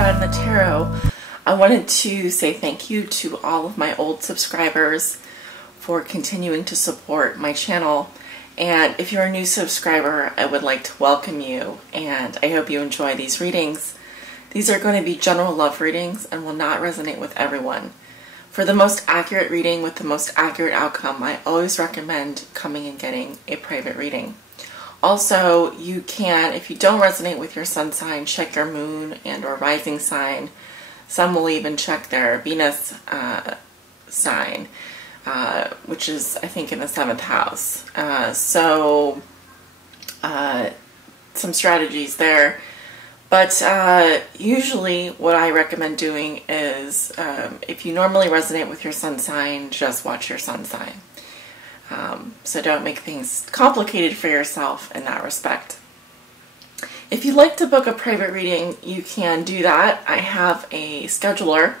about in the tarot, I wanted to say thank you to all of my old subscribers for continuing to support my channel. And if you're a new subscriber, I would like to welcome you, and I hope you enjoy these readings. These are going to be general love readings and will not resonate with everyone. For the most accurate reading with the most accurate outcome, I always recommend coming and getting a private reading. Also, you can, if you don't resonate with your sun sign, check your moon and or rising sign. Some will even check their Venus sign, which is, I think, in the 7th house. Some strategies there. But usually what I recommend doing is, if you normally resonate with your sun sign, just watch your sun sign. So don't make things complicated for yourself in that respect. If you'd like to book a private reading, you can do that. I have a scheduler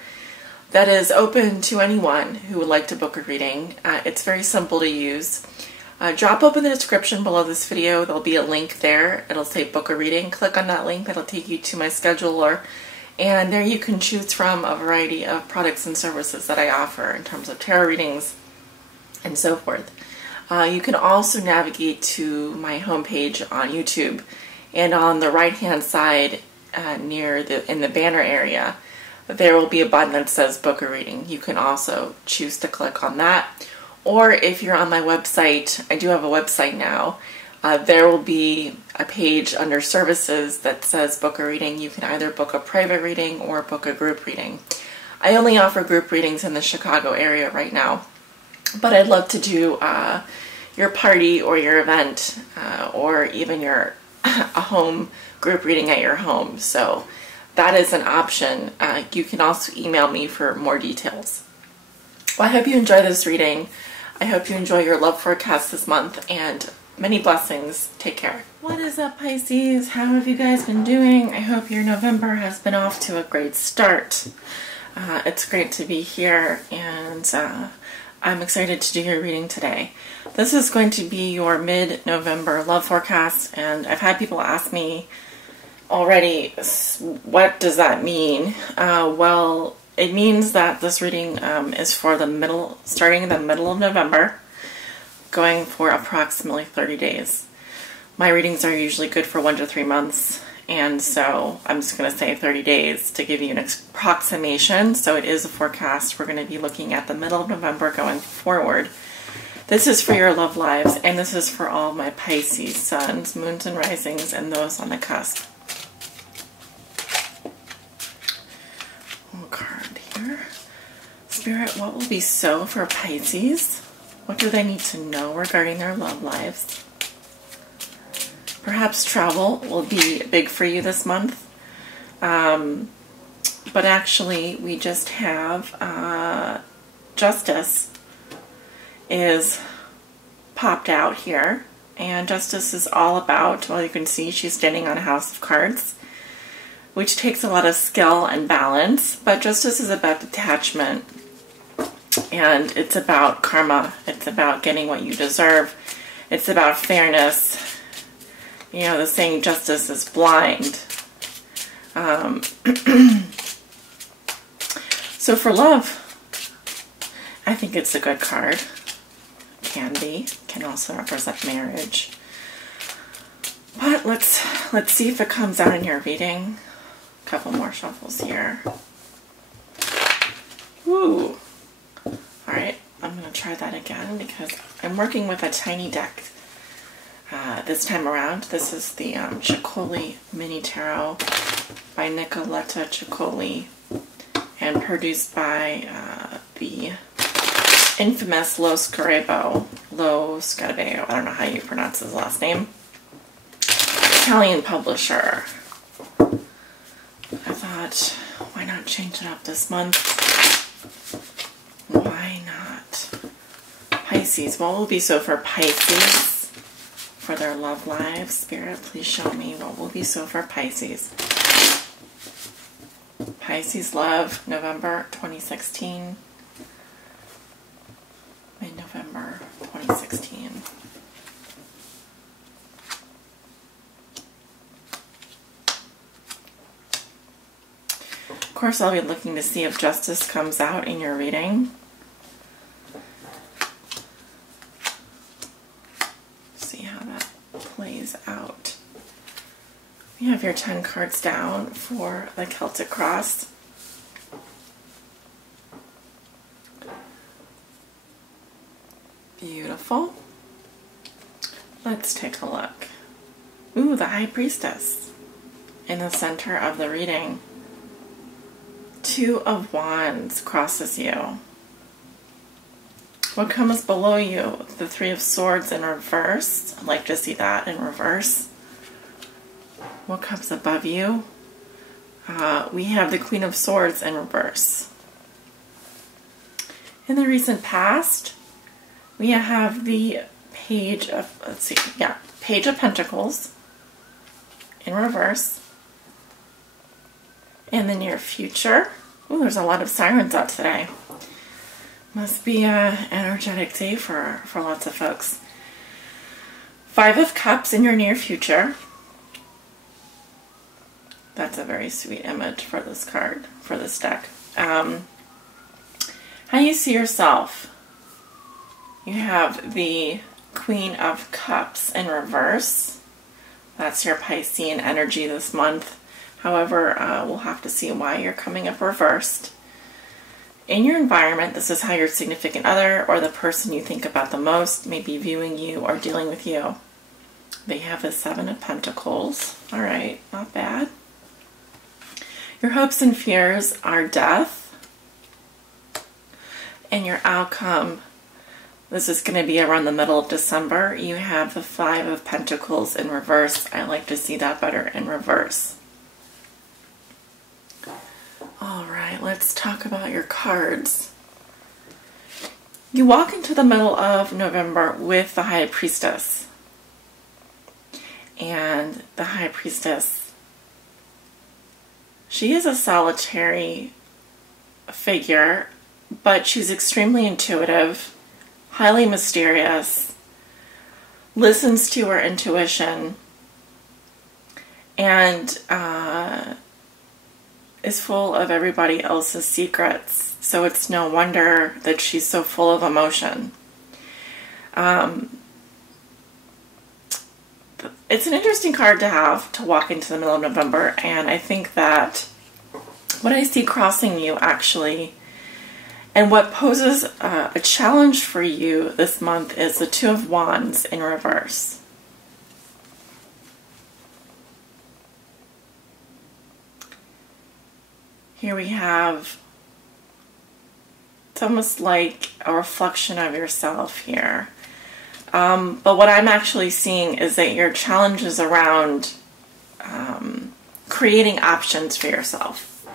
that is open to anyone who would like to book a reading. It's very simple to use. Drop open the description below this video. There'll be a link there. It'll say book a reading. Click on that link. That'll take you to my scheduler. And there you can choose from a variety of products and services that I offer in terms of tarot readings and so forth. You can also navigate to my homepage on YouTube, and on the right hand side in the banner area there will be a button that says book a reading. You can also choose to click on that, or if you're on my website, I do have a website now, there will be a page under services that says book a reading. You can either book a private reading or book a group reading. I only offer group readings in the Chicago area right now, but I'd love to do your party or your event, or even a home group reading at your home. So that is an option. You can also email me for more details. Well, I hope you enjoy this reading. I hope you enjoy your love forecast this month, and many blessings. Take care. What is up, Pisces? How have you guys been doing? I hope your November has been off to a great start. It's great to be here, and I'm excited to do your reading today. This is going to be your mid-November love forecast, and I've had people ask me already, what does that mean? Well, it means that this reading is for starting in the middle of November, going for approximately 30 days. My readings are usually good for 1 to 3 months, and so I'm just going to say 30 days to give you an approximation. So it is a forecast. We're going to be looking at the middle of November going forward. This is for your love lives, and this is for all my Pisces suns, moons, and risings, and those on the cusp. One card here. Spirit, what will be so for Pisces? What do they need to know regarding their love lives? Perhaps travel will be big for you this month. But actually, we just have Justice is popped out here. And Justice is all about, well, you can see she's standing on a house of cards, which takes a lot of skill and balance. But Justice is about detachment. And it's about karma. It's about getting what you deserve. It's about fairness. You know, the saying, justice is blind. So for love, I think it's a good card. Can be. Can also represent marriage. But let's see if it comes out in your reading. A couple more shuffles here. Woo! Alright, I'm going to try that again because I'm working with a tiny deck this time around. This is the Ciccoli Mini Tarot by Nicoletta Ciccoli and produced by the infamous Lo Scarabeo, I don't know how you pronounce his last name, Italian publisher. I thought, why not change it up this month? Why not? Pisces, what will be so for Pisces for their love lives? Spirit, please show me what will be so for Pisces. Pisces love, November 2016. Mid-November 2016. course, I'll be looking to see if justice comes out in your reading. See how that plays out. You have your 10 cards down for the Celtic Cross. Beautiful. Let's take a look. Ooh, the High Priestess in the center of the reading. 2 of Wands crosses you. What comes below you? The 3 of Swords in reverse. I'd like to see that in reverse. What comes above you? We have the Queen of Swords in reverse. In the recent past, we have the Page of, Page of Pentacles in reverse. In the near future, ooh, there's a lot of sirens out today. Must be an energetic day for lots of folks. 5 of Cups in your near future. That's a very sweet image for this card, for this deck. How you see yourself. You have the Queen of Cups in reverse. That's your Piscean energy this month. However, we'll have to see why you're coming up reversed. In your environment, this is how your significant other or the person you think about the most may be viewing you or dealing with you. They have the 7 of Pentacles. All right, not bad. Your hopes and fears are death. And your outcome, this is going to be around the middle of December. You have the 5 of Pentacles in reverse. I like to see that better in reverse. All right, let's talk about your cards. You walk into the middle of November with the High Priestess. And the High Priestess, she is a solitary figure, but she's extremely intuitive, highly mysterious, listens to her intuition, and is full of everybody else's secrets. So it's no wonder that she's so full of emotion. It's an interesting card to have to walk into the middle of November, and I think that what I see crossing you actually, and what poses a challenge for you this month, is the 2 of Wands in reverse. Here we have, it's almost like a reflection of yourself here. But what I'm actually seeing is that your challenge is around creating options for yourself.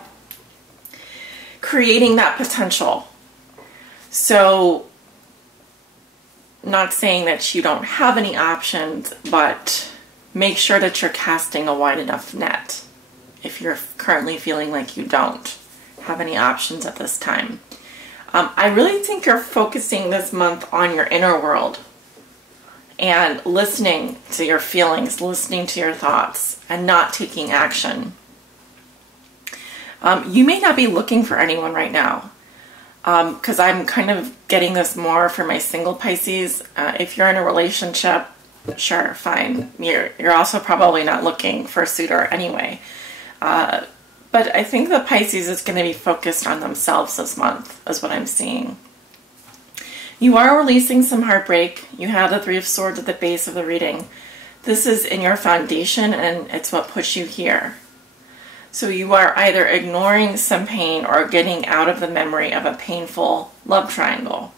Creating that potential. So, not saying that you don't have any options, but make sure that you're casting a wide enough net. If you're currently feeling like you don't have any options at this time. I really think you're focusing this month on your inner world and listening to your feelings, listening to your thoughts, and not taking action. You may not be looking for anyone right now, because I'm kind of getting this more for my single Pisces. If you're in a relationship, sure, fine. You're also probably not looking for a suitor anyway. But I think the Pisces is going to be focused on themselves this month, is what I'm seeing. You are releasing some heartbreak. You have the 3 of Swords at the base of the reading. This is in your foundation, and it's what puts you here. So you are either ignoring some pain or getting out of the memory of a painful love triangle.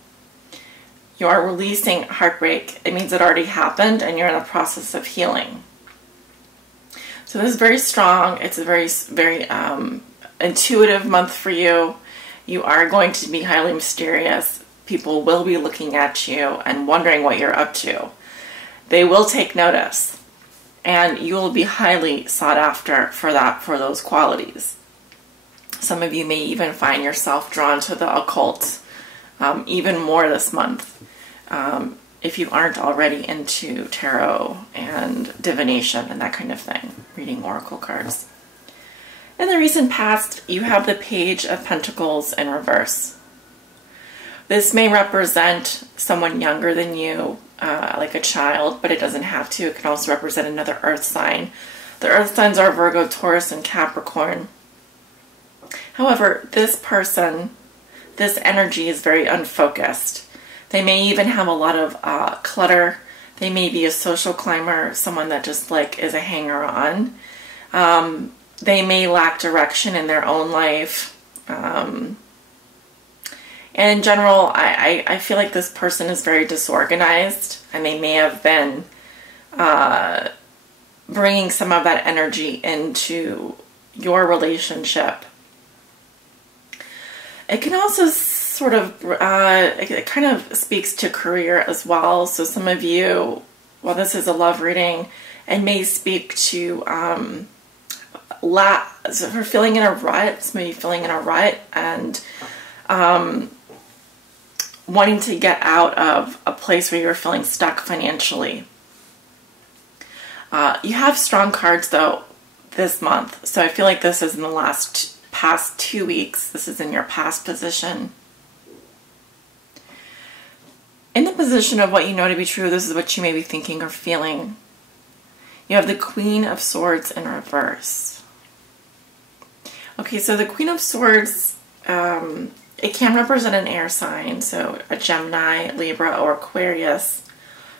You are releasing heartbreak. It means it already happened, and you're in the process of healing. So this is very strong. It's a very, very intuitive month for you. You are going to be highly mysterious. People will be looking at you and wondering what you're up to. They will take notice, and you will be highly sought after for those qualities. Some of you may even find yourself drawn to the occult even more this month. If you aren't already into tarot and divination and that kind of thing, reading oracle cards. In the recent past, you have the Page of Pentacles in reverse. This may represent someone younger than you, like a child, but it doesn't have to. It can also represent another earth sign. The earth signs are Virgo, Taurus, and Capricorn. However, this person, this energy is very unfocused. They may even have a lot of clutter. They may be a social climber, someone that just like is a hanger-on. They may lack direction in their own life. And in general, I feel like this person is very disorganized, and they may have been bringing some of that energy into your relationship. It can also sort of, it kind of speaks to career as well. So some of you, well, this is a love reading, and may speak to so for feeling in a rut, some of you feeling in a rut and wanting to get out of a place where you're feeling stuck financially. You have strong cards though this month, so I feel like this is in the past 2 weeks. This is in your past position. In the position of what you know to be true, this is what you may be thinking or feeling. You have the Queen of Swords in reverse. Okay, so the Queen of Swords, it can represent an air sign, so a Gemini, Libra, or Aquarius.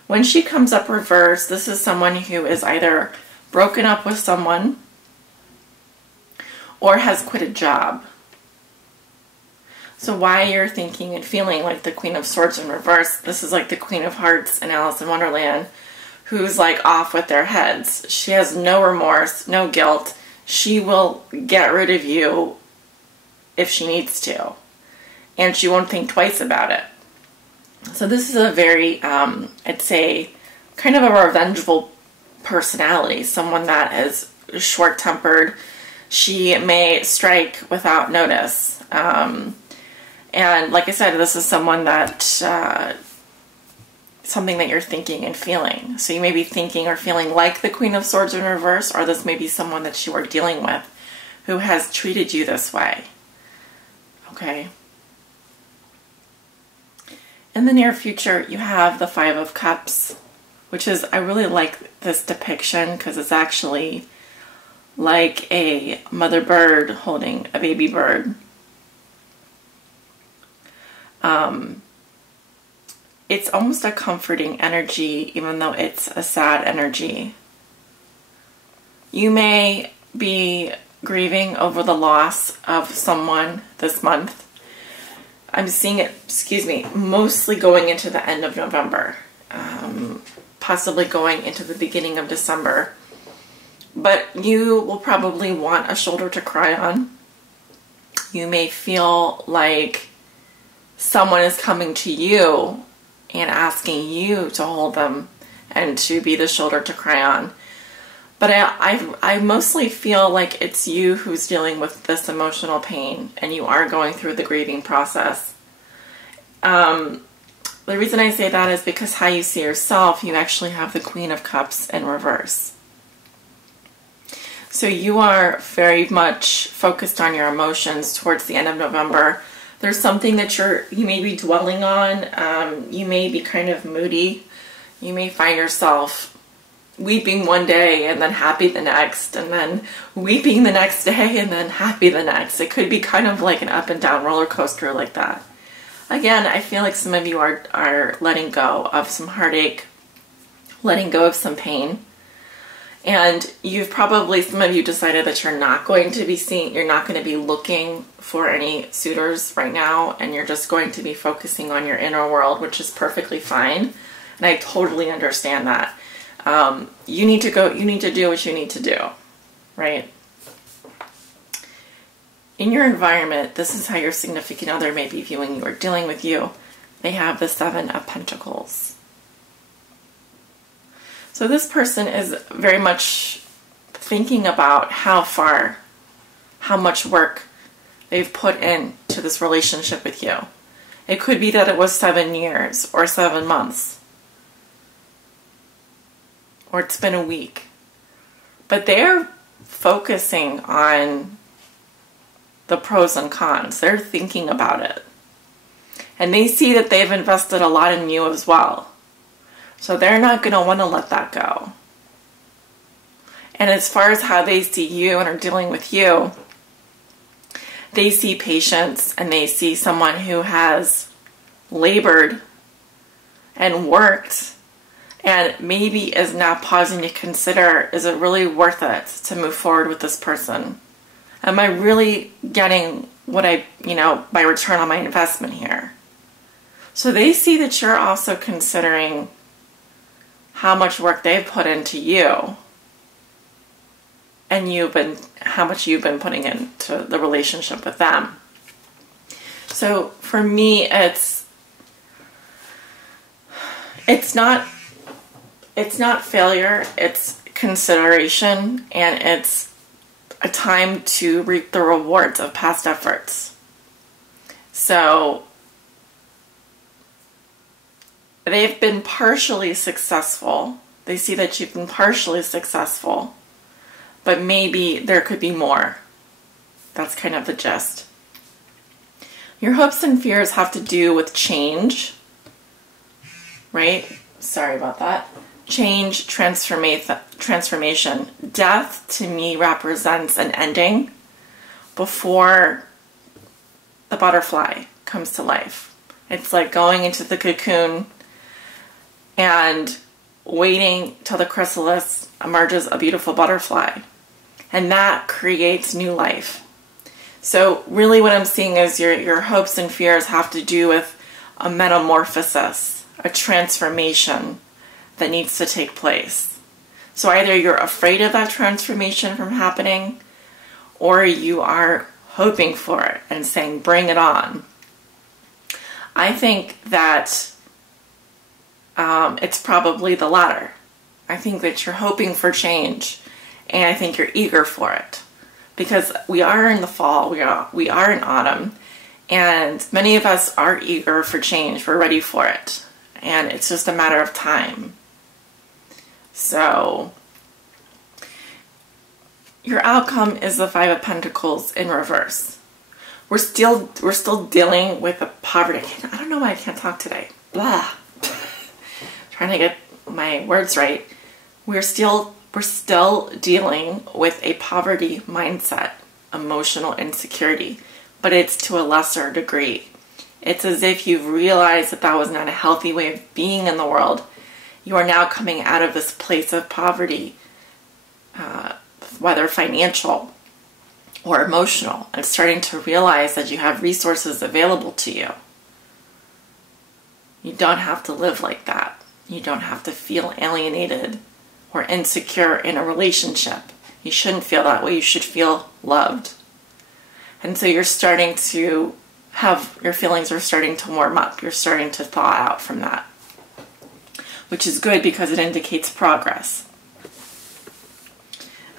When she comes up reverse, this is someone who is either broken up with someone or has quit a job. So why you're thinking and feeling like the Queen of Swords in reverse, this is like the Queen of Hearts in Alice in Wonderland, who's like off with their heads. She has no remorse, no guilt. She will get rid of you if she needs to, and she won't think twice about it. So this is a very, I'd say, kind of a revengeful personality, someone that is short-tempered. She may strike without notice. And like I said, this is someone that, something that you're thinking and feeling. So you may be thinking or feeling like the Queen of Swords in reverse, or this may be someone that you are dealing with who has treated you this way. Okay. In the near future, you have the Five of Cups, which is, I really like this depiction because it's actually like a mother bird holding a baby bird. It's almost a comforting energy, even though it's a sad energy. You may be grieving over the loss of someone this month. I'm seeing it, mostly going into the end of November, possibly going into the beginning of December. But you will probably want a shoulder to cry on. You may feel like someone is coming to you and asking you to hold them and to be the shoulder to cry on. But I mostly feel like it's you who's dealing with this emotional pain, and you are going through the grieving process. The reason I say that is because how you see yourself, you actually have the Queen of Cups in reverse. So you are very much focused on your emotions towards the end of November. There's something that you may be dwelling on. You may be kind of moody. You may find yourself weeping one day and then happy the next, and then weeping the next day and then happy the next. It could be kind of like an up and down roller coaster like that. Again, I feel like some of you are letting go of some heartache, letting go of some pain. And you've probably, some of you decided that you're not going to be looking for any suitors right now, and you're just going to be focusing on your inner world, which is perfectly fine. And I totally understand that. You need to do what you need to do, right? In your environment, this is how your significant other may be viewing you or dealing with you. They have the Seven of Pentacles. So this person is very much thinking about how much work they've put into this relationship with you. It could be that it was 7 years or 7 months, or it's been a week. But they're focusing on the pros and cons. They're thinking about it. And they see that they've invested a lot in you as well. So they're not going to want to let that go. And as far as how they see you and are dealing with you, they see patience and they see someone who has labored and worked and maybe is now pausing to consider, is it really worth it to move forward with this person? Am I really getting what my return on my investment here? So they see that you're also considering how much work they've put into you and how much you've been putting into the relationship with them. So for me, it's not failure, it's consideration, and it's a time to reap the rewards of past efforts. So they've been partially successful. They see that you've been partially successful, but maybe there could be more. That's kind of the gist. Your hopes and fears have to do with change, right? Sorry about that. Change, transformation. Death, to me, represents an ending before the butterfly comes to life. It's like going into the cocoon and waiting till the chrysalis emerges a beautiful butterfly. And that creates new life. So really what I'm seeing is your hopes and fears have to do with a metamorphosis, a transformation that needs to take place. So either you're afraid of that transformation from happening, or you are hoping for it and saying, bring it on. I think that it's probably the latter. I think that you're hoping for change, and I think you're eager for it. Because we are in the fall, we are in autumn, and many of us are eager for change. We're ready for it. And it's just a matter of time. So your outcome is the Five of Pentacles in reverse. We're still dealing with a poverty. I don't know why I can't talk today. Blah. Trying to get my words right. We're still dealing with a poverty mindset, emotional insecurity, but it's to a lesser degree. It's as if you've realized that that was not a healthy way of being in the world. You are now coming out of this place of poverty, whether financial or emotional, and starting to realize that you have resources available to you. You don't have to live like that. You don't have to feel alienated or insecure in a relationship. You shouldn't feel that way. You should feel loved. And so you're starting to your feelings are starting to warm up. You're starting to thaw out from that, which is good because it indicates progress.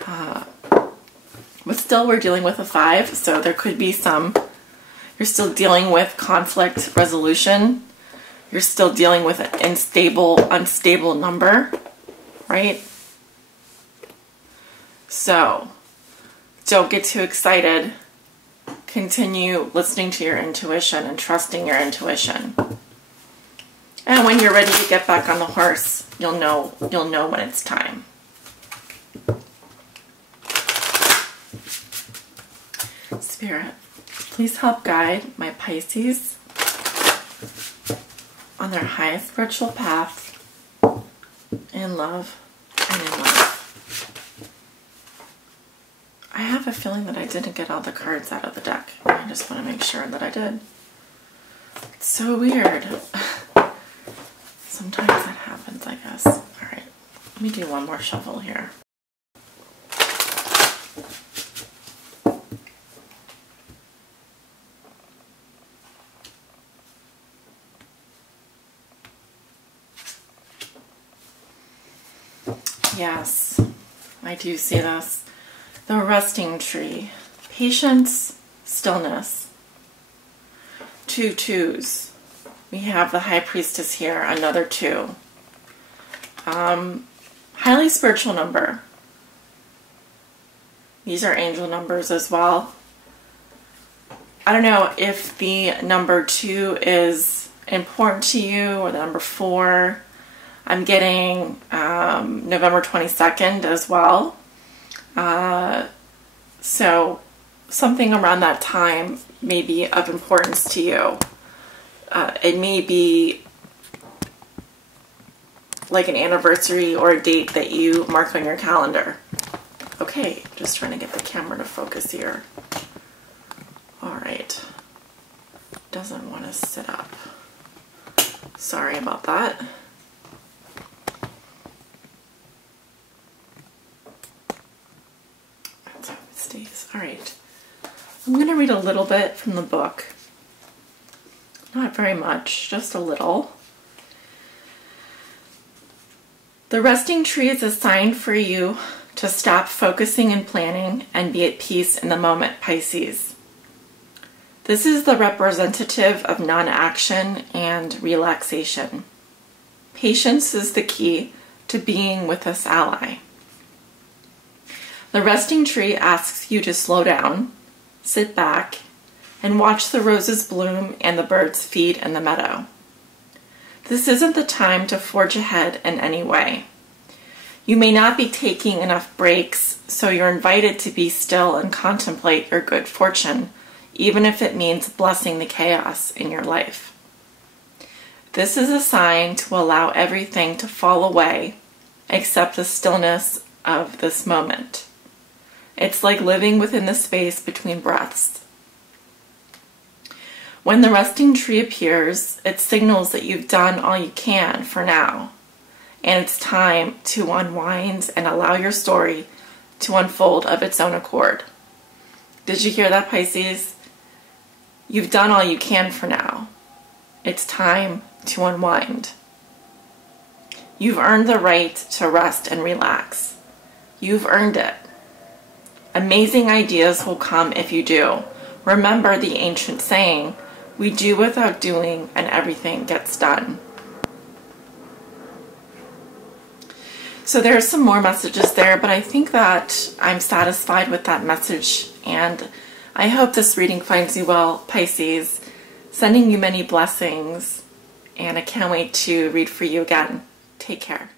But still, we're dealing with a 5, so there could be you're still dealing with conflict resolution. You're still dealing with an unstable number, right? So don't get too excited. Continue listening to your intuition and trusting your intuition. And when you're ready to get back on the horse, you'll know when it's time. Spirit, please help guide my Pisces on their highest spiritual path in love and in life. I have a feeling that I didn't get all the cards out of the deck. I just want to make sure that I did. It's so weird. Sometimes that happens, I guess. All right, let me do one more shuffle here. Yes, I do see this. The resting tree. Patience, stillness. 2 2s. We have the High Priestess here, another 2. Highly spiritual number. These are angel numbers as well. I don't know if the number 2 is important to you, or the number 4. I'm getting November 22nd as well. So something around that time may be of importance to you. It may be like an anniversary or a date that you mark on your calendar. Okay, just trying to get the camera to focus here. All right. Doesn't want to sit up. Sorry about that. That's how it stays. All right. I'm going to read a little bit from the book. Not very much, just a little. The resting tree is a sign for you to stop focusing and planning and be at peace in the moment, Pisces. This is the representative of non-action and relaxation. Patience is the key to being with this ally. The resting tree asks you to slow down, sit back, and watch the roses bloom and the birds feed in the meadow. This isn't the time to forge ahead in any way. You may not be taking enough breaks, so you're invited to be still and contemplate your good fortune, even if it means blessing the chaos in your life. This is a sign to allow everything to fall away except the stillness of this moment. It's like living within the space between breaths. When the resting tree appears, it signals that you've done all you can for now, and it's time to unwind and allow your story to unfold of its own accord. Did you hear that, Pisces? You've done all you can for now. It's time to unwind. You've earned the right to rest and relax. You've earned it. Amazing ideas will come if you do. Remember the ancient saying, we do without doing and everything gets done. So there are some more messages there, but I think that I'm satisfied with that message, and I hope this reading finds you well, Pisces. Sending you many blessings, and I can't wait to read for you again. Take care.